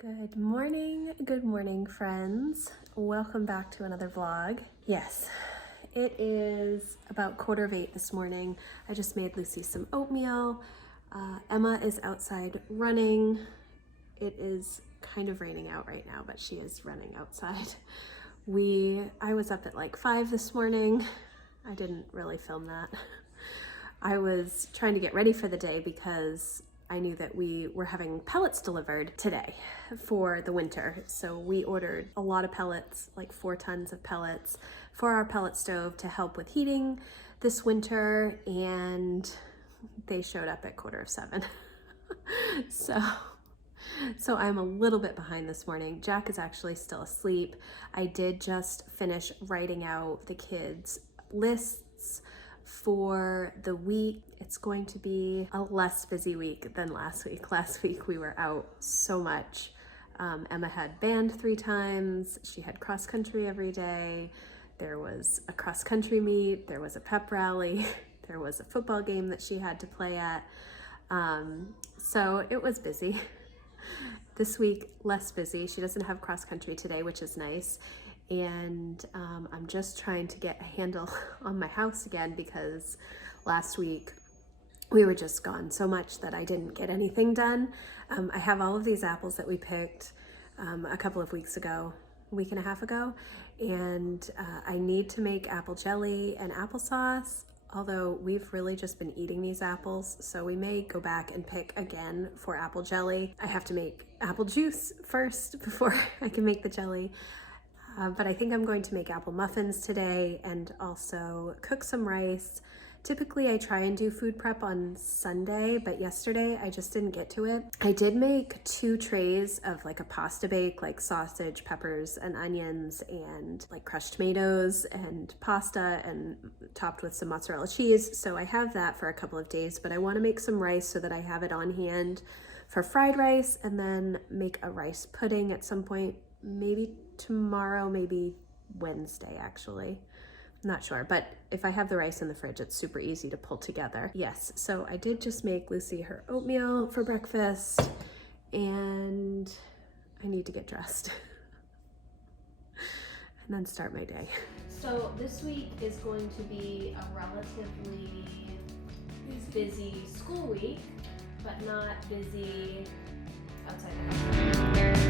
Good morning friends. Welcome back to another vlog. Yes, it is about 7:15 this morning. I just made Lucy some oatmeal. Emma is outside running. It is kind of raining out right now, but she is running outside. I was up at like 5 this morning. I didn't really film that. I was trying to get ready for the day because I knew that we were having pellets delivered today for the winter. So we ordered a lot of pellets, like 4 tons of pellets for our pellet stove to help with heating this winter, and they showed up at 7:15. So I'm a little bit behind this morning. Jack is actually still asleep. I did just finish writing out the kids' lists for the week. It's going to be a less busy week than last week. Last week we were out so much. Emma had band 3 times. She had cross country every day. There was a cross country meet. There was a pep rally. There was a football game that she had to play at. So it was busy. This week, less busy. She doesn't have cross country today, which is nice. And I'm just trying to get a handle on my house again because last week we were just gone so much that I didn't get anything done. I have all of these apples that we picked a couple of weeks ago, a week and a half ago, and I need to make apple jelly and applesauce. Although we've really just been eating these apples, so we may go back and pick again for apple jelly. I have to make apple juice first before I can make the jelly. But I think I'm going to make apple muffins today and also cook some rice. Typically I try and do food prep on Sunday, but yesterday I just didn't get to it. I did make 2 trays of like a pasta bake, like sausage, peppers, and onions, and like crushed tomatoes and pasta, and topped with some mozzarella cheese. So I have that for a couple of days, but I want to make some rice so that I have it on hand for fried rice, and then make a rice pudding at some point, maybe tomorrow, maybe Wednesday actually. I'm not sure, but if I have the rice in the fridge, it's super easy to pull together. Yes, so I did just make Lucy her oatmeal for breakfast, and I need to get dressed and then start my day. So this week is going to be a relatively busy school week, but not busy outside the house.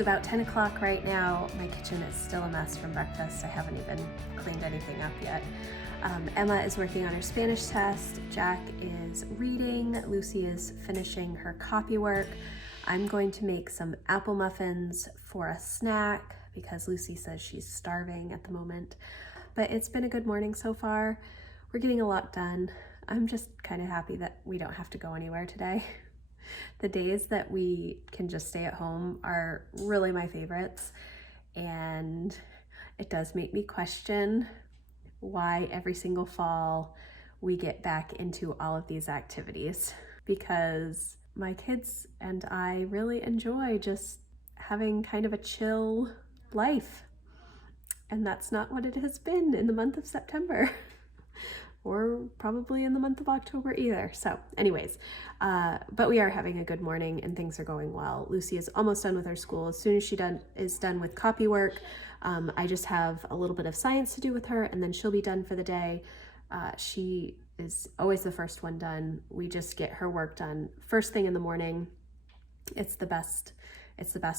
About 10 o'clock right now. My kitchen is still a mess from breakfast. I haven't even cleaned anything up yet. Emma is working on her Spanish test. Jack is reading. Lucy is finishing her copy work. I'm going to make some apple muffins for a snack because Lucy says she's starving at the moment. But it's been a good morning so far. We're getting a lot done. I'm just kind of happy that we don't have to go anywhere today. The days that we can just stay at home are really my favorites, and it does make me question why every single fall we get back into all of these activities, because my kids and I really enjoy just having kind of a chill life, and that's not what it has been in the month of September. Or probably in the month of October either. So anyways, but we are having a good morning and things are going well. Lucy is almost done with her school. As soon as she is done with copy work, I just have a little bit of science to do with her, and then she'll be done for the day. She is always the first one done. We just get her work done first thing in the morning. It's the best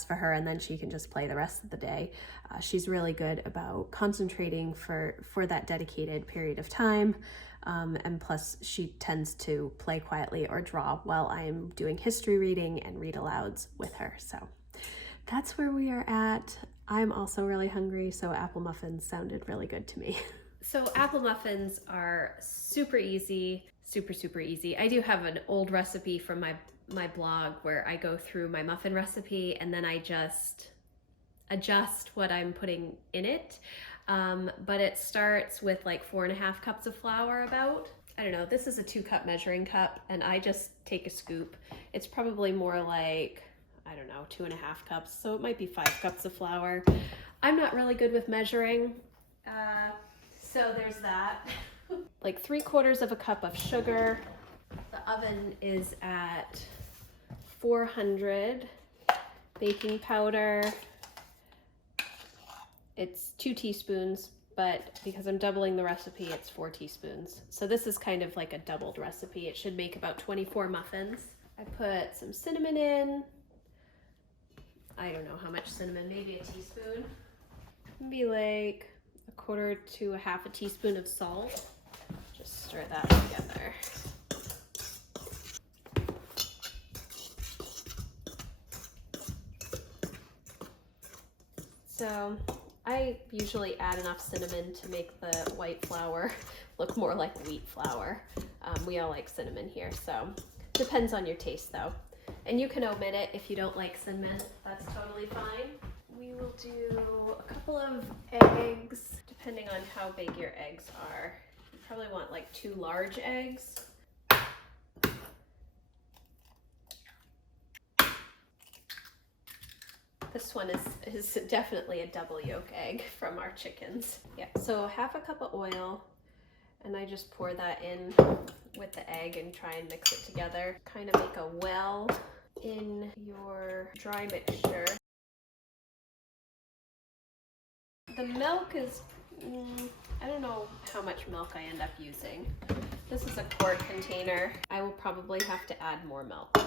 for her, and then she can just play the rest of the day. She's really good about concentrating for that dedicated period of time, and plus she tends to play quietly or draw while I'm doing history reading and read alouds with her. So that's where we are at. I'm also really hungry, so apple muffins sounded really good to me. So apple muffins are super easy, super easy. I do have an old recipe from my blog where I go through my muffin recipe and then I just adjust what I'm putting in it. But it starts with like 4.5 cups of flour about. I don't know, this is a 2-cup measuring cup and I just take a scoop. It's probably more like, I don't know, 2.5 cups. So it might be 5 cups of flour. I'm not really good with measuring. So there's that. Like 3/4 of a cup of sugar. The oven is at 400. Baking powder, it's 2 teaspoons, but because I'm doubling the recipe, it's 4 teaspoons. So this is kind of like a doubled recipe. It should make about 24 muffins. I put some cinnamon in. I don't know how much cinnamon, maybe a teaspoon. Maybe like 1/4 to 1/2 teaspoon of salt. Just stir that together. So I usually add enough cinnamon to make the white flour look more like wheat flour. We all like cinnamon here, so depends on your taste though. And you can omit it if you don't like cinnamon, that's totally fine. We will do a couple of eggs, depending on how big your eggs are. You probably want like 2 large eggs. This one is definitely a double yolk egg from our chickens. Yeah, so 1/2 cup of oil, and I just pour that in with the egg and try and mix it together. Kind of make a well in your dry mixture. The milk is, I don't know how much milk I end up using. This is a quart container. I will probably have to add more milk.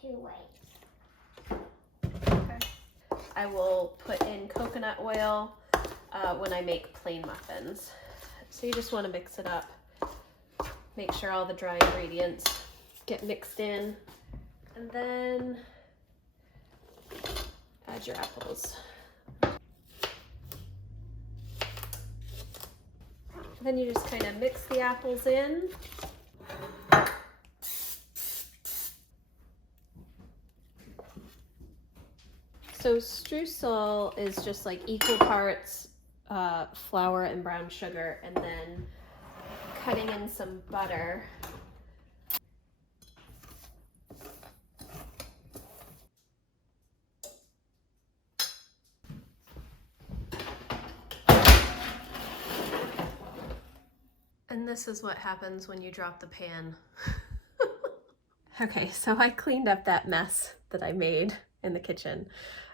2 weights. Okay. I will put in coconut oil when I make plain muffins. So you just want to mix it up. Make sure all the dry ingredients get mixed in. And then add your apples. Then you just kind of mix the apples in. So streusel is just like equal parts flour and brown sugar, and then cutting in some butter. And this is what happens when you drop the pan. Okay, so I cleaned up that mess that I made in the kitchen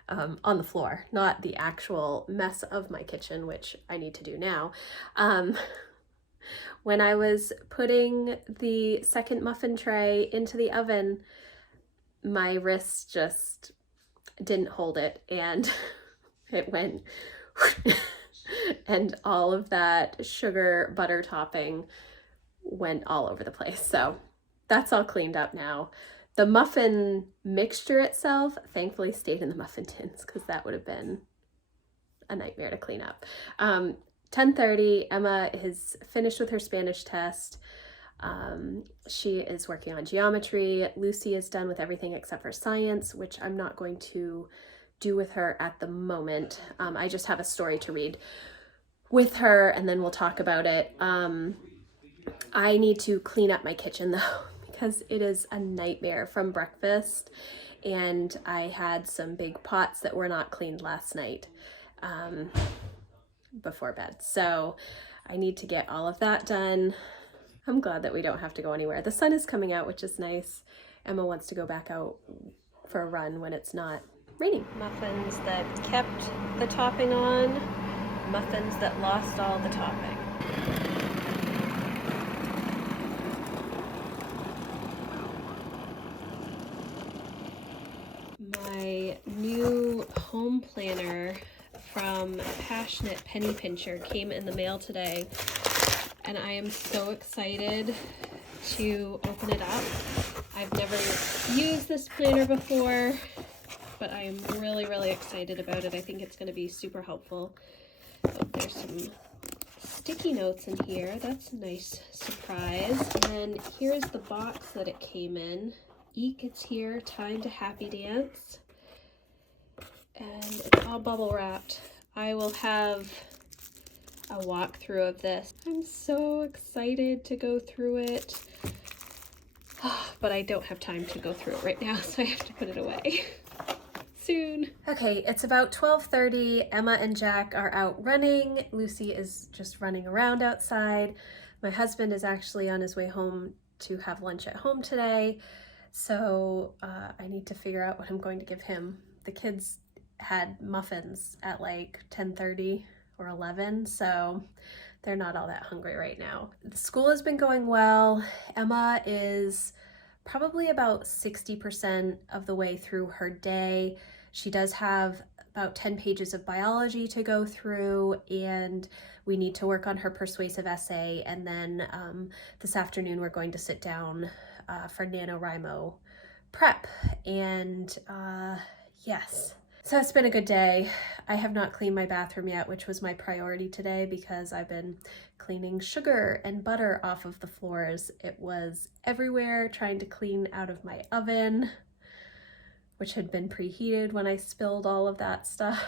on the floor, not the actual mess of my kitchen, which I need to do now. When I was putting the second muffin tray into the oven, my wrist just didn't hold it and it went and all of that sugar butter topping went all over the place. So that's all cleaned up now. The muffin mixture itself thankfully stayed in the muffin tins because that would have been a nightmare to clean up. 10:30, Emma is finished with her Spanish test. She is working on geometry. Lucy is done with everything except for science, which I'm not going to do with her at the moment. I just have a story to read with her and then we'll talk about it. I need to clean up my kitchen though, because it is a nightmare from breakfast, and I had some big pots that were not cleaned last night before bed. So I need to get all of that done. I'm glad that we don't have to go anywhere. The sun is coming out, which is nice. Emma wants to go back out for a run when it's not raining. Muffins that kept the topping on, muffins that lost all the topping. planner from Passionate Penny Pincher came in the mail today, and I am so excited to open it up. I've never used this planner before, but I am really, really excited about it. I think it's going to be super helpful. Oh, there's some sticky notes in here. That's a nice surprise. And here's the box that it came in. Eek, it's here. Time to happy dance. And it's all bubble wrapped. I will have a walkthrough of this. I'm so excited to go through it. But I don't have time to go through it right now, so I have to put it away soon. Okay, it's about 12:30. Emma and Jack are out running. Lucy is just running around outside. My husband is actually on his way home to have lunch at home today, so I need to figure out what I'm going to give him. The kids had muffins at like 10:30 or 11, so they're not all that hungry right now. The school has been going well. Emma is probably about 60% of the way through her day. She does have about 10 pages of biology to go through, and we need to work on her persuasive essay. And then this afternoon we're going to sit down for NaNoWriMo prep. And yes. So it's been a good day. I have not cleaned my bathroom yet, which was my priority today because I've been cleaning sugar and butter off of the floors. It was everywhere, trying to clean out of my oven, which had been preheated when I spilled all of that stuff.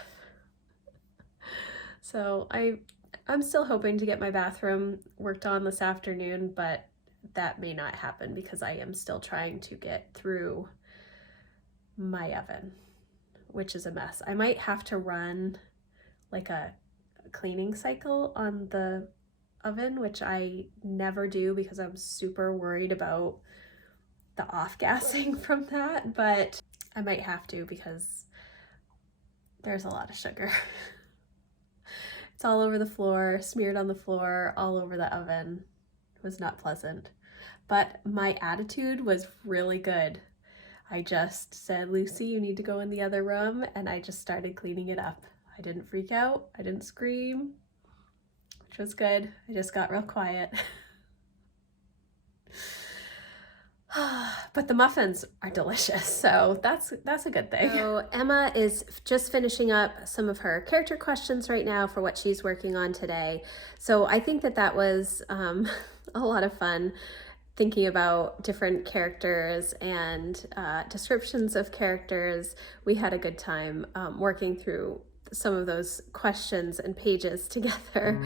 So I'm still hoping to get my bathroom worked on this afternoon, but that may not happen because I am still trying to get through my oven, which is a mess. I might have to run like a cleaning cycle on the oven, which I never do because I'm super worried about the off-gassing from that, but I might have to because there's a lot of sugar. It's all over the floor, smeared on the floor, all over the oven. It was not pleasant, but my attitude was really good. I just said, Lucy, you need to go in the other room, and I just started cleaning it up. I didn't freak out, I didn't scream, which was good. I just got real quiet. But the muffins are delicious, so that's a good thing. So Emma is just finishing up some of her character questions right now for what she's working on today. So I think that was a lot of fun, thinking about different characters and descriptions of characters. We had a good time working through some of those questions and pages together.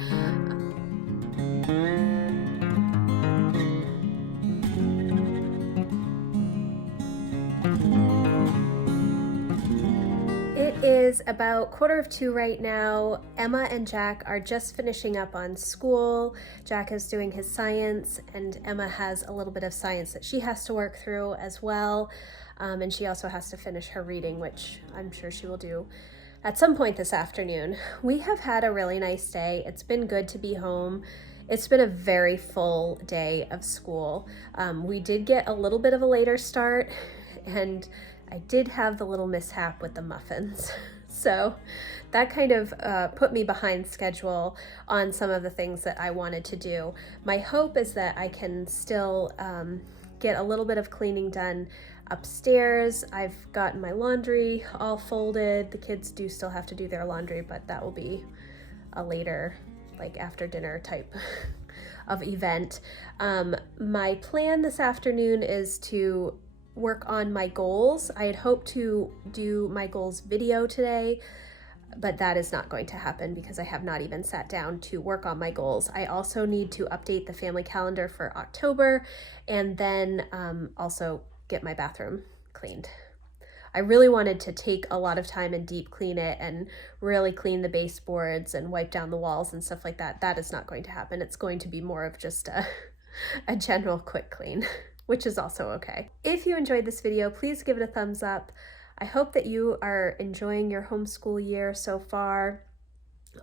It is about 1:45 right now. Emma and Jack are just finishing up on school. Jack is doing his science, and Emma has a little bit of science that she has to work through as well. And she also has to finish her reading, which I'm sure she will do at some point this afternoon. We have had a really nice day. It's been good to be home. It's been a very full day of school. We did get a little bit of a later start, and I did have the little mishap with the muffins. So that kind of put me behind schedule on some of the things that I wanted to do. My hope is that I can still get a little bit of cleaning done upstairs. I've gotten my laundry all folded. The kids do still have to do their laundry, but that will be a later, like after dinner type of event. My plan this afternoon is to work on my goals. I had hoped to do my goals video today, but that is not going to happen because I have not even sat down to work on my goals. I also need to update the family calendar for October, and then also get my bathroom cleaned. I really wanted to take a lot of time and deep clean it and really clean the baseboards and wipe down the walls and stuff like that. That is not going to happen. It's going to be more of just a general quick clean, which is also okay. If you enjoyed this video, please give it a thumbs up. I hope that you are enjoying your homeschool year so far.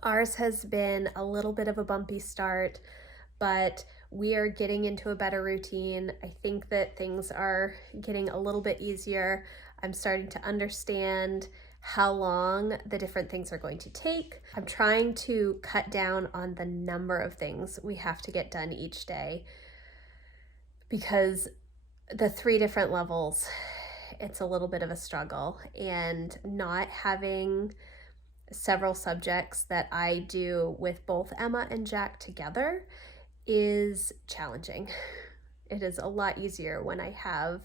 Ours has been a little bit of a bumpy start, but we are getting into a better routine. I think that things are getting a little bit easier. I'm starting to understand how long the different things are going to take. I'm trying to cut down on the number of things we have to get done each day, because the 3 different levels, it's a little bit of a struggle, and not having several subjects that I do with both Emma and Jack together is challenging. It is a lot easier when I have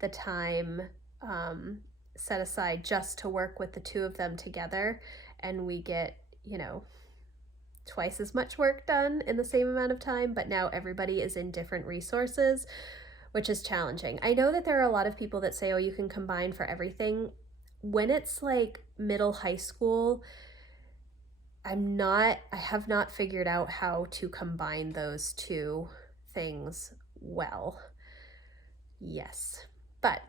the time set aside just to work with the 2 of them together, and we get, twice as much work done in the same amount of time, but now everybody is in different resources, which is challenging. I know that there are a lot of people that say, oh, you can combine for everything. When it's like middle high school, I have not figured out how to combine those 2 things well. Yes, but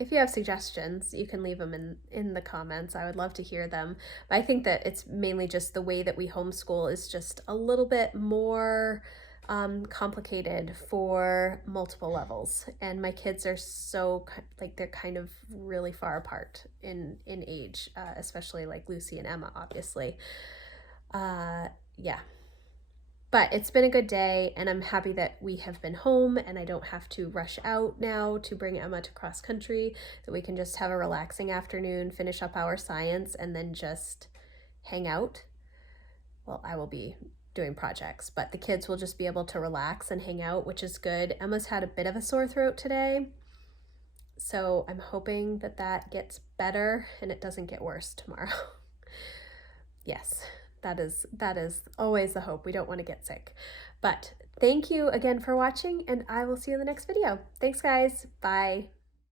if you have suggestions, you can leave them in the comments. I would love to hear them. But I think that it's mainly just the way that we homeschool is just a little bit more complicated for multiple levels. And my kids are so, they're kind of really far apart in age, especially like Lucy and Emma, obviously. Yeah. But it's been a good day, and I'm happy that we have been home and I don't have to rush out now to bring Emma to cross country, that we can just have a relaxing afternoon, finish up our science, and then just hang out. Well, I will be doing projects, but the kids will just be able to relax and hang out, which is good. Emma's had a bit of a sore throat today, so I'm hoping that that gets better and it doesn't get worse tomorrow. Yes. That is always the hope. We don't want to get sick. But thank you again for watching, and I will see you in the next video. Thanks, guys. Bye.